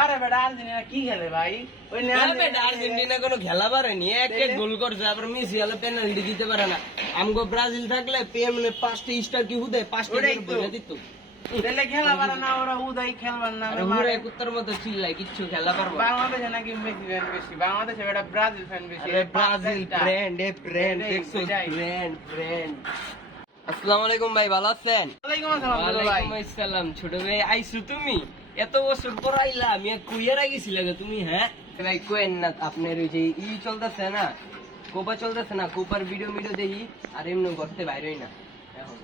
আরে বেটা আর্জেন্টিনা কি খেলে ভাই? ওই আর্জেন্টিনা কোনো খেলা পারেনি, এক গোল করছে, আবার মেসি হলো পেনাল্টি দিতে পারে না। আমগো ব্রাজিল থাকলে পেমনে 5টা স্টার কি হুদে 5টা করে দিত। তেলে খেলা পারে না, ওরা উদয় খেলবার না। আরে হুরে কুত্তার মতো চিল্লাই, কিচ্ছু খেলা পারবো না। বাংলাদেশে নাকি মেসি ফ্যান বেশি, বাংলাদেশে বেটা ব্রাজিল ফ্যান বেশি। আরে ব্রাজিল ব্র্যান্ড, দেখছো ব্র্যান্ড। আসসালামু আলাইকুম ভাই, ভালো আছেন? ওয়ালাইকুম আসসালাম ভাই। ওয়ালাইকুম আসসালাম। ছোট ভাই আইছো তুমি? এত বছর পর আইলা, আমি কুইয়ারা গেছিলা তুমি? হ্যাঁ ভাই কোয়েন না, আপনার ওই যে চলতেছে না, কোপা চলতেছে না, কোপার ভিডিও দেখি আর এমনি করতে বাইরেই না এখন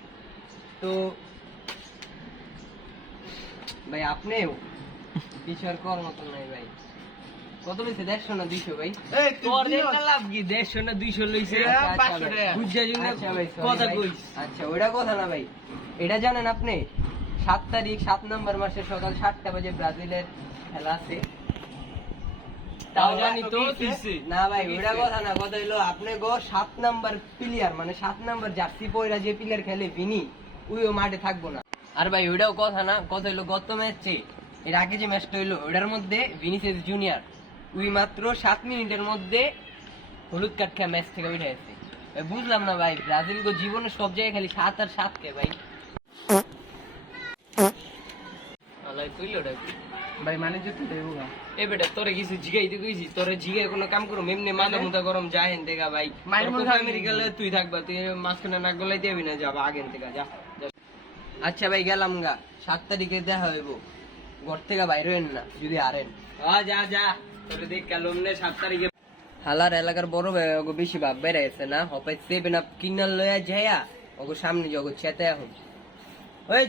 তো। ভাই আপনিও কিছু আর কর মতন নাই ভাই। কত লইছে? 150 না 200 ভাই? তোর একটা লাভ কি? 150 না 200 লইছে? বুঝা জন্য কথা কইস। আচ্ছা ওইটা কথা না ভাই, এটা জানেন আপনি 7 তারিখ 7 নম্বর মাসের সকাল 7টা বাজে ব্রাজিলের খেলা আছে? তাও জানি তো না ভাই, ওইটা কথা না। কথা হইলো আপনি গো 7 নাম্বার প্লেয়ার, মানে 7 নাম্বার জার্সি পয়রা যে প্লেয়ার খেলে ভিনি, ওইও মাঠে থাকবো না। আর ভাই ওইটাও কথা না। কথা হইলো গত ম্যাচে, এর আগে যে ম্যাচটা হইলো ওটার মধ্যে ভিনিসিয়াস জুনিয়র ওই মাত্র 7 মিনিটের মধ্যে হলুদ কার্ড খেয়ে ম্যাচ থেকে উঠে আসছে। বুঝলাম না ভাই, ব্রাজিল গো জীবনে সব জায়গায় খালি 7 আর 7 কে ভাই। আলাই কইলো ওটা ভাই মানে যে তুই দেবো না। এ বেটা তোরে কিছু জিগাইতে কইছি, তোরে জিগাই কোনো কাম করো এমনি মাথা মুথা গরম যায় হেন থেকে ভাই। আমেরিকা তুই থাকবা, তুই মাঝখানে নাক গলাইতে হবি না, যাবা আগেন থেকে যা। আচ্ছা ভাই গেলাম গা, 7 তারিখে দেখা হইব। ঘর থেকে বাইরে হইন না যদি আরেন। যা যা, তোরে দেখ কালম নে 7 তারিখে। হালার এলাকার বড় ভাই ওগো বেশি ভাব বেড়ে গেছে না, হপাই সেবে না কিনাল লয়া যায়া ওগো সামনে জগৎ চেতে এখন। ওই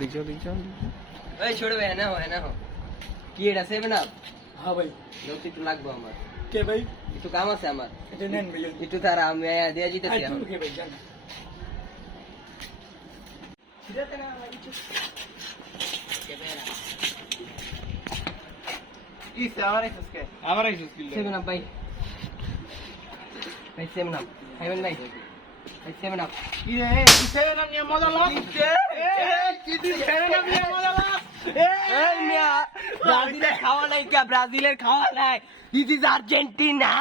বিজয় ওই ছোট ভাই না হয় না কি এটা সেবে না? হ্যাঁ ভাই, লোক একটু লাগবো আমার। কে ভাই? একটু কাম আছে আমার, এটা নেন ভাই। একটু তারা আমি দেয়া জিতেছি এখন। কে ভাই জান? আবার আইছিস কি? সেভেন আপ ভাই, ভাই সেভেন আপ খাইবেন ভাই? ভাই সেভেন আপ। কি রে? কি সেভেন আপ নিয়ে মজা লস? কি তুই সেভেন আপ নিয়ে মজা লস? এই মিয়া, ব্রাজিলের খাওয়া নাই কা? ব্রাজিলের খাওয়া নাই, দিস ইজ আর্জেন্টিনা।